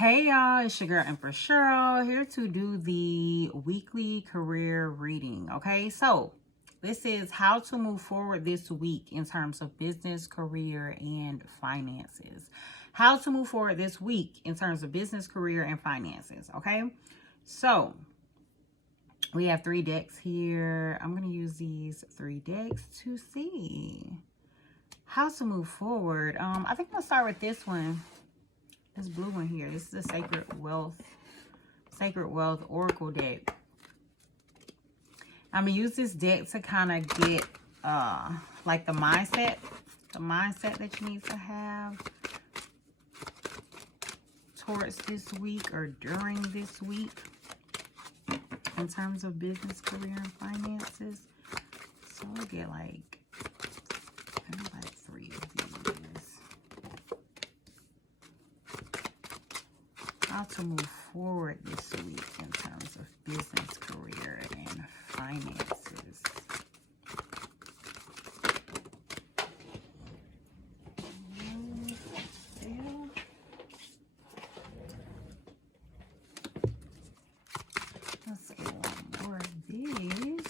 Hey y'all, it's your girl Empress Cheryl here to do the weekly career reading. Okay, so this is how to move forward this week in terms of business, career, and finances. How to move forward this week in terms of business, career, and finances. Okay, so we have 3 decks here. I'm going to use these 3 decks to see how to move forward. I think I'm going to start with this one. This blue one here. This is the Sacred Wealth Oracle deck. I'm gonna use this deck to kind of get like the mindset that you need to have towards this week or during this week in terms of business, career, and finances. So we'll get like 3 of these. How to move forward this week in terms of business, career, and finances. Let's see, one more of these.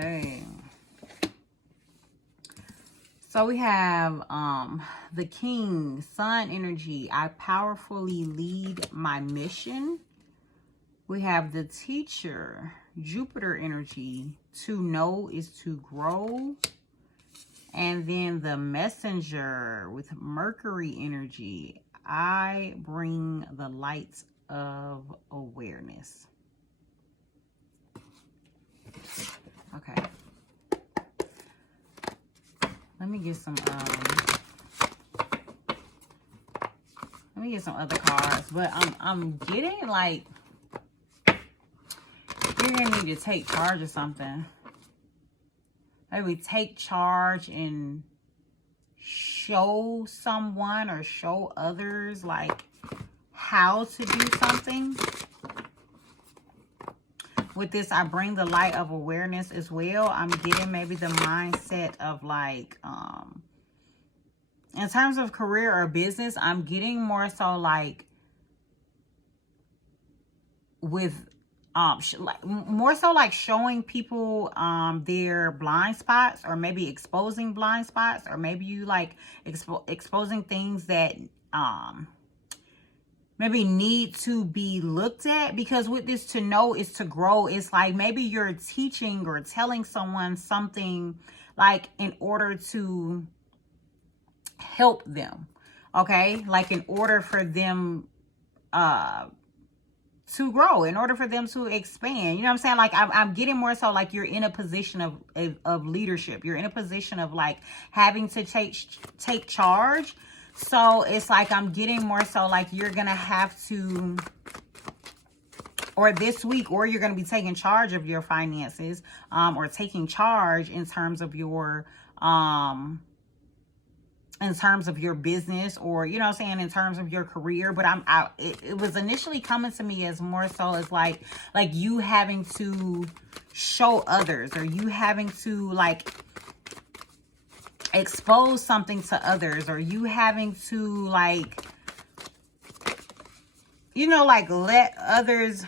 Okay, so we have the King, Sun energy. I powerfully lead my mission. We have the Teacher, Jupiter energy. To know is to grow. And then the Messenger with Mercury energy. I bring the light of awareness. Okay. Let me get some other cards, but I'm getting like you're gonna need to take charge of something. Maybe take charge and show someone or show others like how to do something. With this, I bring the light of awareness as well. I'm getting maybe the mindset of like, in terms of career or business, I'm getting more so like with, more so like showing people their blind spots, or maybe exposing blind spots, or maybe you like exposing things that, maybe need to be looked at. Because with this, to know is to grow. It's like maybe you're teaching or telling someone something like in order to help them. Okay, like in order for them to grow, in order for them to expand. You know what I'm saying? Like I'm getting more so like you're in a position of leadership. You're in a position of like having to take charge. So it's like I'm getting more so like you're going to have to, or this week, or you're going to be taking charge of your finances, or taking charge in terms of your, business, or, you know what I'm saying, in terms of your career. But it was initially coming to me as more so as like you having to show others, or you having to like expose something to others, or you having to like, you know, like let others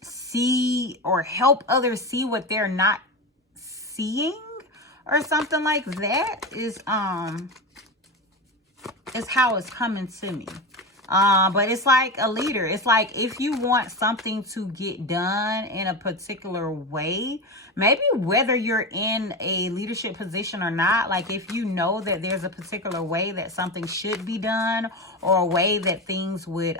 see or help others see what they're not seeing, or something like that is how it's coming to me. But it's like a leader. It's like if you want something to get done in a particular way, maybe whether you're in a leadership position or not, like if you know that there's a particular way that something should be done, or a way that things would,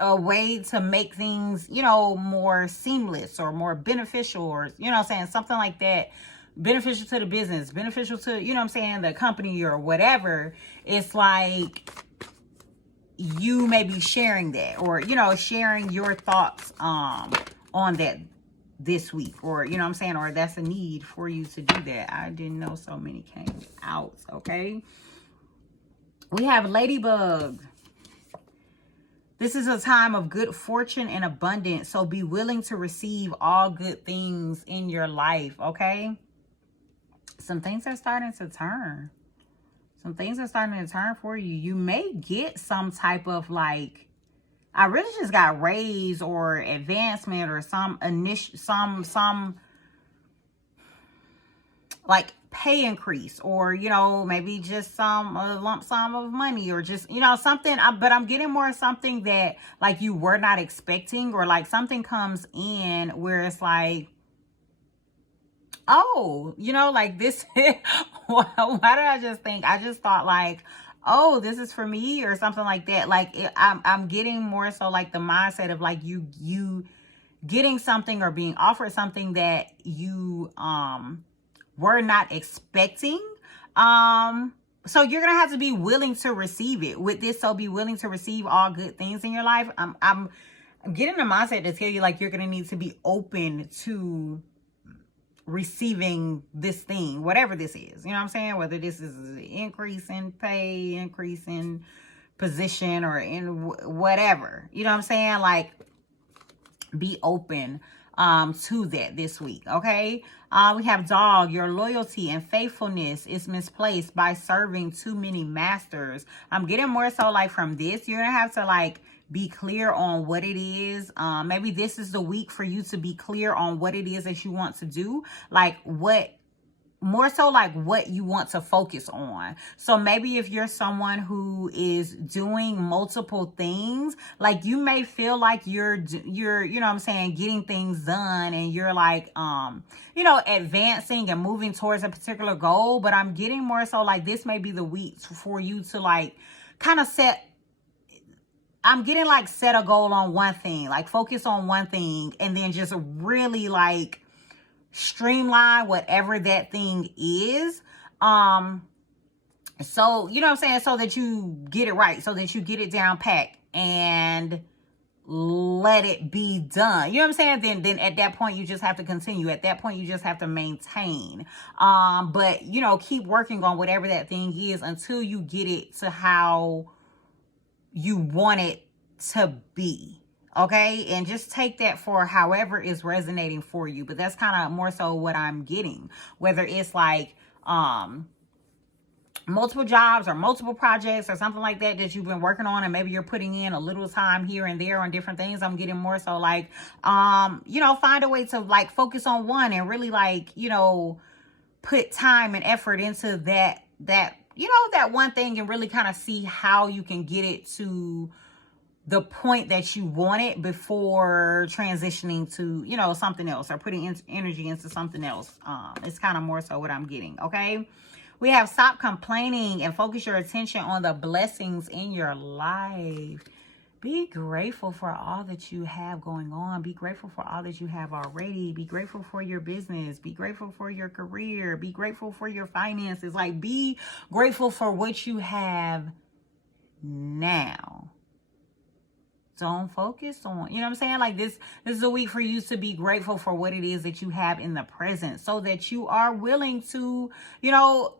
a way to make things, you know, more seamless or more beneficial, or, you know what I'm saying, something like that, beneficial to the business, beneficial to, you know what I'm saying, the company or whatever. It's like you may be sharing that, or, you know, sharing your thoughts on that this week, or you know what I'm saying, or that's a need for you to do that. I didn't know so many came out. Okay, we have Ladybug. This is a time of good fortune and abundance, so be willing to receive all good things in your life. Okay, some things are starting to turn. Some things are starting to turn for you. You may get some type of like, I really just got raise or advancement or some like pay increase, or you know, maybe just some lump sum of money, or just, you know, something. But I'm getting more something that like you were not expecting, or like something comes in where it's like, oh, you know, like this. Why did I just think? I just thought like, oh, this is for me, or something like that. Like I'm getting more so like the mindset of like you getting something or being offered something that you were not expecting. So you're gonna have to be willing to receive it with this. So be willing to receive all good things in your life. I'm getting the mindset to tell you like you're gonna need to be open to receiving this thing, whatever this is, you know what I'm saying? Whether this is an increase in pay, increase in position, or in whatever, you know what I'm saying? Like, be open to that this week. Okay, we have Dog. Your loyalty and faithfulness is misplaced by serving too many masters. I'm getting more so like from this, you're gonna have to like be clear on what it is. Maybe this is the week for you to be clear on what it is that you want to do, like what more so like what you want to focus on. So maybe if you're someone who is doing multiple things, like you may feel like you're you know what I'm saying, getting things done, and you're like you know, advancing and moving towards a particular goal. But I'm getting more so like this may be the week for you to like kind of set a goal on one thing, like focus on one thing, and then just really like streamline whatever that thing is. So, you know what I'm saying? So that you get it right, so that you get it down packed and let it be done. You know what I'm saying? Then at that point, you just have to continue. At that point, you just have to maintain. But, you know, keep working on whatever that thing is until you get it to how you want it to be. Okay, and just take that for however is resonating for you. But that's kind of more so what I'm getting, whether it's like multiple jobs or multiple projects or something like that you've been working on, and maybe you're putting in a little time here and there on different things. I'm getting more so like you know, find a way to like focus on one and really like, you know, put time and effort into that you know, that one thing, and really kind of see how you can get it to the point that you want it before transitioning to, you know, something else, or putting energy into something else. It's kind of more so what I'm getting. Okay, we have stop complaining and focus your attention on the blessings in your life. Be grateful for all that you have going on. Be grateful for all that you have already. Be grateful for your business. Be grateful for your career. Be grateful for your finances. Like, be grateful for what you have now. Don't focus on, you know what I'm saying? Like this is a week for you to be grateful for what it is that you have in the present, so that you are willing to, you know,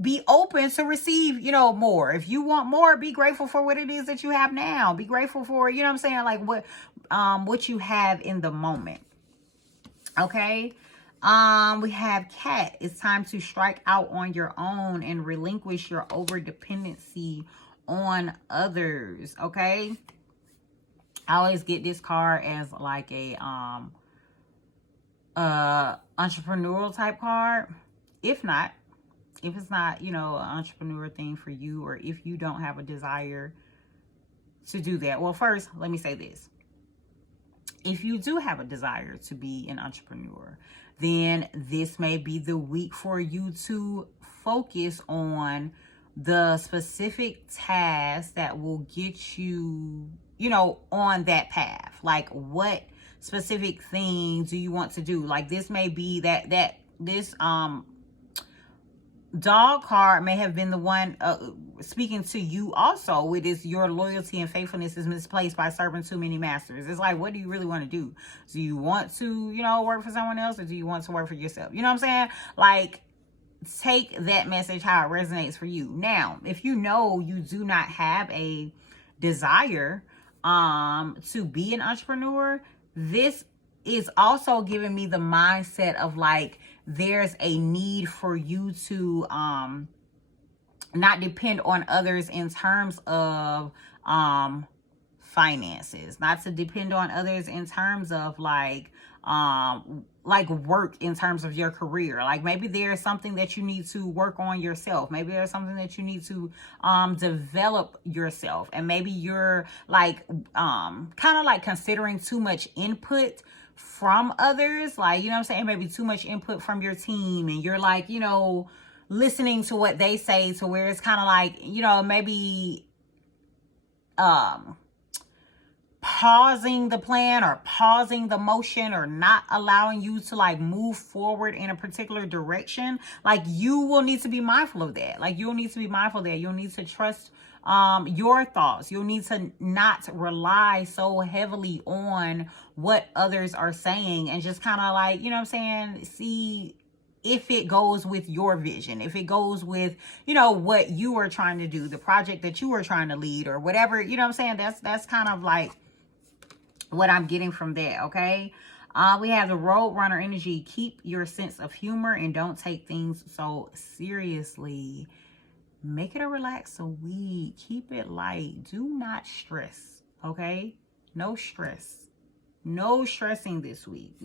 be open to receive, you know, more. If you want more, be grateful for what it is that you have now. Be grateful for, you know what I'm saying? Like what you have in the moment. Okay. We have Cat. It's time to strike out on your own and relinquish your over dependency on others. Okay. I always get this card as like a entrepreneurial type card. If it's not, you know, an entrepreneur thing for you, or if you don't have a desire to do that. Well, first, let me say this. If you do have a desire to be an entrepreneur, then this may be the week for you to focus on the specific tasks that will get you, you know, on that path. Like, what specific thing do you want to do? Like, this may be this dog card may have been the one speaking to you also. It is your loyalty and faithfulness is misplaced by serving too many masters. It's like, what do you really want to do? Do you want to, work for someone else, or do you want to work for yourself? You know what I'm saying? Like, take that message how it resonates for you. Now, if you know you do not have a desire to be an entrepreneur, this is also giving me the mindset of like, there's a need for you to not depend on others in terms of finances, not to depend on others in terms of like work, in terms of your career. Like, maybe there's something that you need to work on yourself. Maybe there's something that you need to develop yourself. And maybe you're like kind of like considering too much input from others. Like, you know what I'm saying? Maybe too much input from your team, and you're like, listening to what they say, to where it's kind of like, maybe pausing the plan or pausing the motion, or not allowing you to like move forward in a particular direction. Like, you will need to be mindful of that. Like, you'll need to be mindful of that. You'll need to trust your thoughts. You'll need to not rely so heavily on what others are saying, and just kind of like, see if it goes with your vision, if it goes with, what you are trying to do, the project that you are trying to lead, or whatever, that's kind of like what I'm getting from that. Okay. We have the road runner energy. Keep your sense of humor and don't take things so seriously. Make it a relaxed week. Keep it light. Do not stress. Okay. No stress. No stressing this week.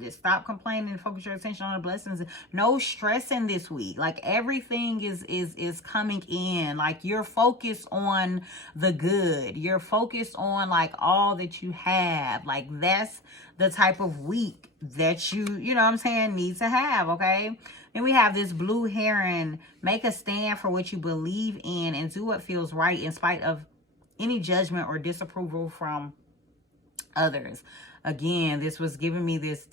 Just stop complaining and focus your attention on the blessings. No stressing this week. Like, everything is coming in. Like, you're focused on the good. You're focused on like all that you have. Like, that's the type of week that you need to have. Okay. Then we have this blue heron. Make a stand for what you believe in and do what feels right in spite of any judgment or disapproval from others. Again, this was giving me this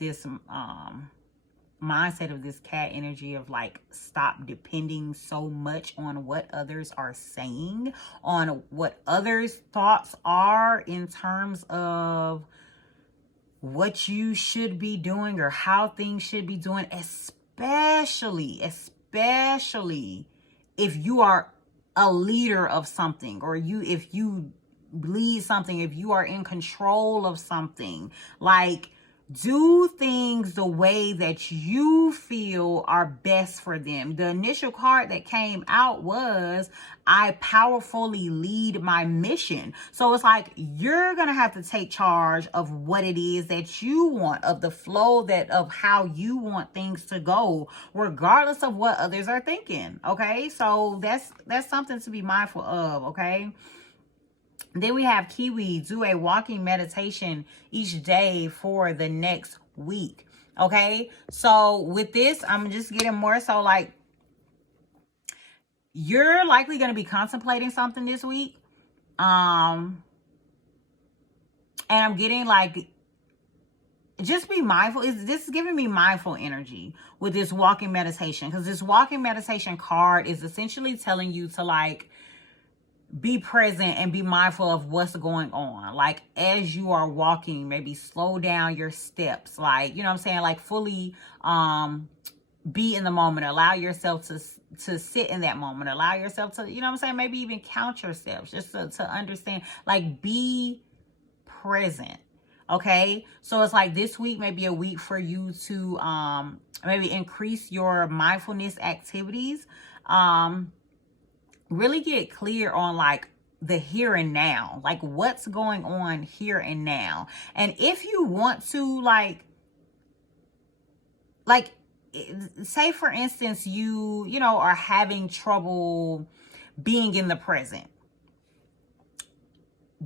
mindset of this cat energy of like, stop depending so much on what others are saying, on what others' thoughts are in terms of what you should be doing or how things should be doing, especially if you are a leader of something, or if you lead something, if you are in control of something. Like, do things the way that you feel are best for them. The initial card that came out was, I powerfully lead my mission. So it's like, you're gonna have to take charge of what it is that you want, of the flow of how you want things to go, regardless of what others are thinking. Okay, so that's something to be mindful of. Okay. Then we have Kiwi. Do a walking meditation each day for the next week. Okay. So with this, I'm just getting more so like, you're likely going to be contemplating something this week. And I'm getting like, just be mindful. This is giving me mindful energy with this walking meditation, because this walking meditation card is essentially telling you to like, be present and be mindful of what's going on. Like, as you are walking, maybe slow down your steps. Like, like fully be in the moment. Allow yourself to sit in that moment. Allow yourself to, maybe even count your steps, just to understand. Like, be present. Okay. So it's like, this week may be a week for you to maybe increase your mindfulness activities. Really get clear on like the here and now, like what's going on here and now. And if you want to like say for instance, you are having trouble being in the present,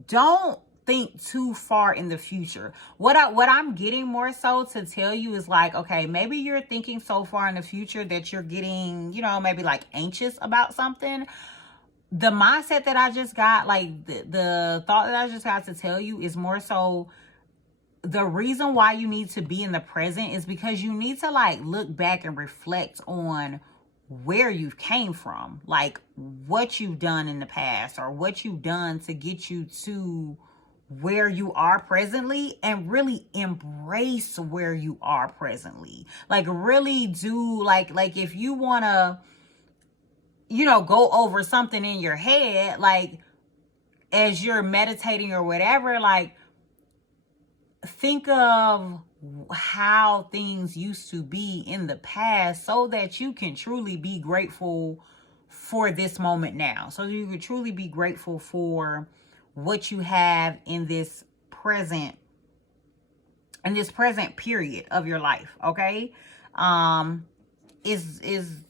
don't think too far in the future. What I'm getting more so to tell you is like, okay, maybe you're thinking so far in the future that you're getting, maybe like anxious about something. The mindset that I just got, like the thought that I just got to tell you is more so, the reason why you need to be in the present is because you need to like look back and reflect on where you came from, like what you've done in the past or what you've done to get you to where you are presently, and really embrace where you are presently. Like really do, like if you want to, go over something in your head, like as you're meditating or whatever, like think of how things used to be in the past so that you can truly be grateful for this moment now. So you can truly be grateful for what you have in this present period of your life. Okay. Is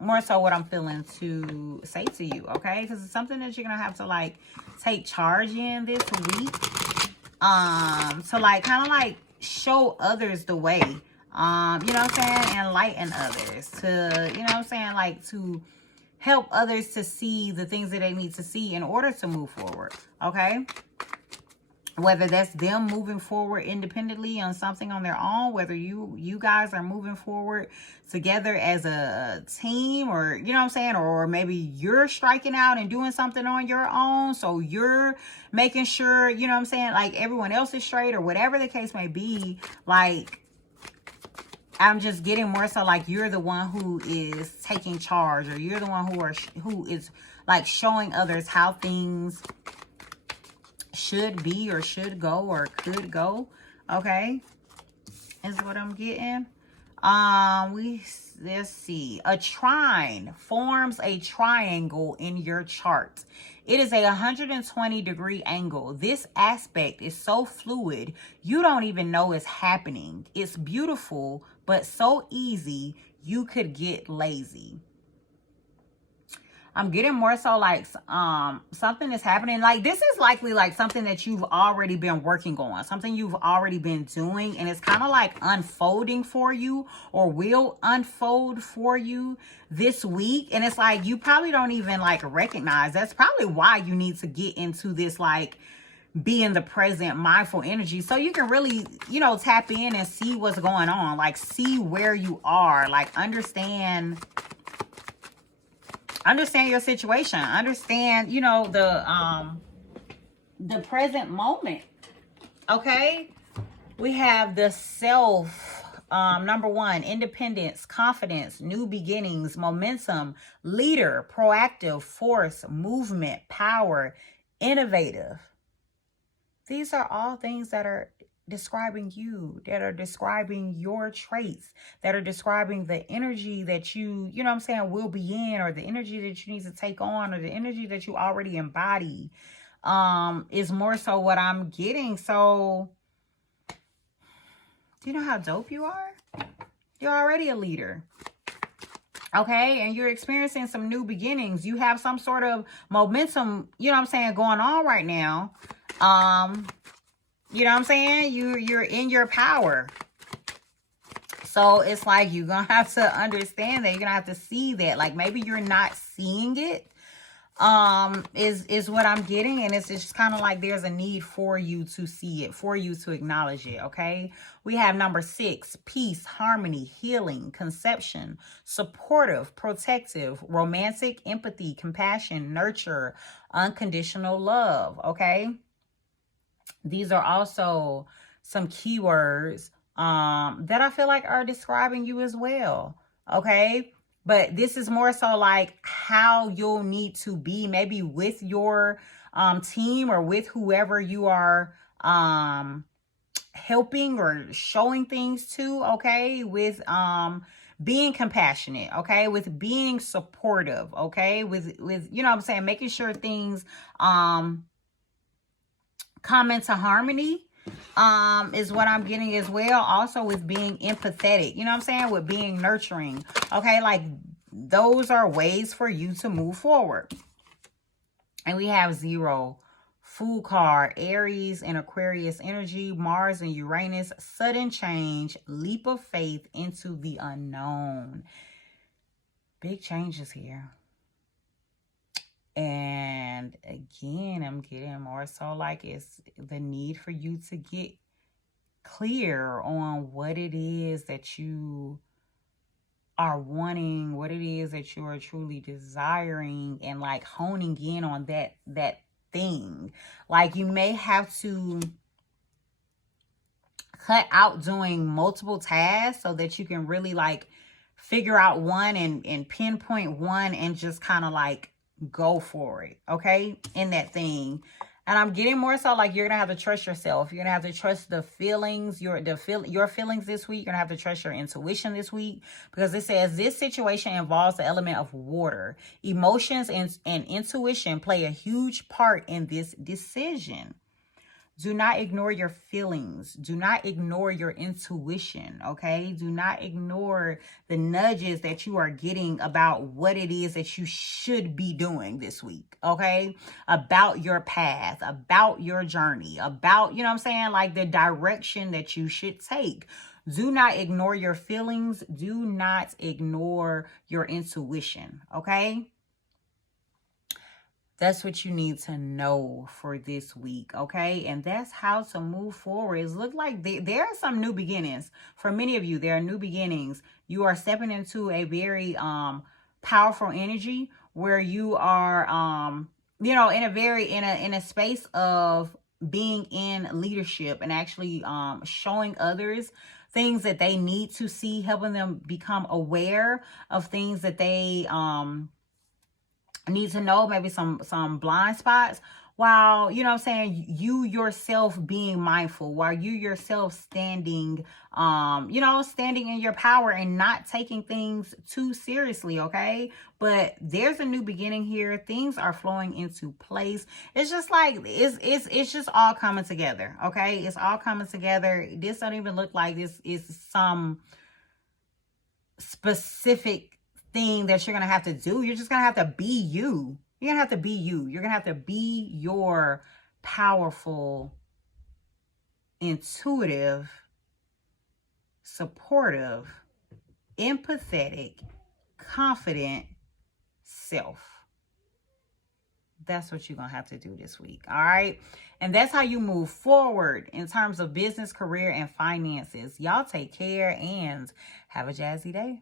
more so what I'm feeling to say to you. Okay. Because it's something that you're gonna have to like take charge in this week. To like kind of like show others the way. You know what I'm saying? Enlighten others to, you know what I'm saying? Like to help others to see the things that they need to see in order to move forward. Okay. Whether that's them moving forward independently on something on their own, whether you guys are moving forward together as a team, or you know what I'm saying, or maybe you're striking out and doing something on your own, so you're making sure, you know what I'm saying, like everyone else is straight, or whatever the case may be. Like I'm just getting more so like you're the one who is taking charge, or you're the one who is like showing others how things should be or should go or could go. Okay, is what I'm getting. Let's see. A trine forms a triangle in your chart. It is a 120-degree angle. This aspect is so fluid, you don't even know it's happening. It's beautiful, but so easy, you could get lazy. I'm getting more so like something is happening. Like this is likely like something that you've already been working on, something you've already been doing, and it's kind of like unfolding for you, or will unfold for you this week. And it's like you probably don't even like recognize. That's probably why you need to get into this like be in the present mindful energy, so you can really, tap in and see what's going on, like see where you are, like understand your situation, understand, the present moment. Okay, we have the self. Number one, independence, confidence, new beginnings, momentum, leader, proactive, force, movement, power, innovative. These are all things that are describing you, that are describing your traits, that are describing the energy that you know what I'm saying, will be in, or the energy that you need to take on, or the energy that you already embody, is more so what I'm getting. So, do you know how dope you are? You're already a leader. Okay, and you're experiencing some new beginnings. You have some sort of momentum, you know what I'm saying, going on right now. You know what I'm saying? You're in your power. So it's like you're going to have to understand that. You're going to have to see that. Like maybe you're not seeing it, is what I'm getting. And it's just kind of like there's a need for you to see it, for you to acknowledge it. Okay. We have number 6, peace, harmony, healing, conception, supportive, protective, romantic, empathy, compassion, nurture, unconditional love. Okay. These are also some keywords that I feel like are describing you as well. Okay. But this is more so like how you'll need to be maybe with your team, or with whoever you are helping or showing things to. Okay. With being compassionate. Okay. With being supportive. Okay. With you know what I'm saying, making sure things come into harmony, is what I'm getting as well. Also with being empathetic, you know what I'm saying, with being nurturing. Okay, like those are ways for you to move forward. And we have 0, Fool card, Aries and Aquarius energy, Mars and Uranus, sudden change, leap of faith into the unknown. Big changes here. And again, I'm getting more so like it's the need for you to get clear on what it is that you are wanting, what it is that you are truly desiring, and like honing in on that thing. Like you may have to cut out doing multiple tasks so that you can really like figure out one and pinpoint one and just kind of like go for it, okay, in that thing. And I'm getting more so like you're gonna have to trust yourself. You're gonna have to trust the feelings, your feelings this week. You're gonna have to trust your intuition this week, because it says this situation involves the element of water. Emotions and intuition play a huge part in this decision. Do not ignore your feelings. Do not ignore your intuition, okay? Do not ignore the nudges that you are getting about what it is that you should be doing this week, okay? About your path, about your journey, about, you know what I'm saying? Like the direction that you should take. Do not ignore your feelings. Do not ignore your intuition, okay? That's what you need to know for this week, okay? And that's how to move forward. It looks like there are some new beginnings. For many of you, there are new beginnings. You are stepping into a very powerful energy where you are, you know, in a space of being in leadership and actually showing others things that they need to see, helping them become aware of things that they need to know, maybe some blind spots, while, you know what I'm saying, you yourself being mindful, while you yourself standing, you know, standing in your power and not taking things too seriously, okay? But there's a new beginning here. Things are flowing into place. It's just like it's just all coming together, okay? It's all coming together. This don't even look like this is some specific thing that you're gonna have to do. You're just gonna have to be you. You're gonna have to be you. You're gonna have to be your powerful, intuitive, supportive, empathetic, confident self. That's what you're gonna have to do this week, all right? And that's how you move forward in terms of business, career, and finances. Y'all take care and have a jazzy day.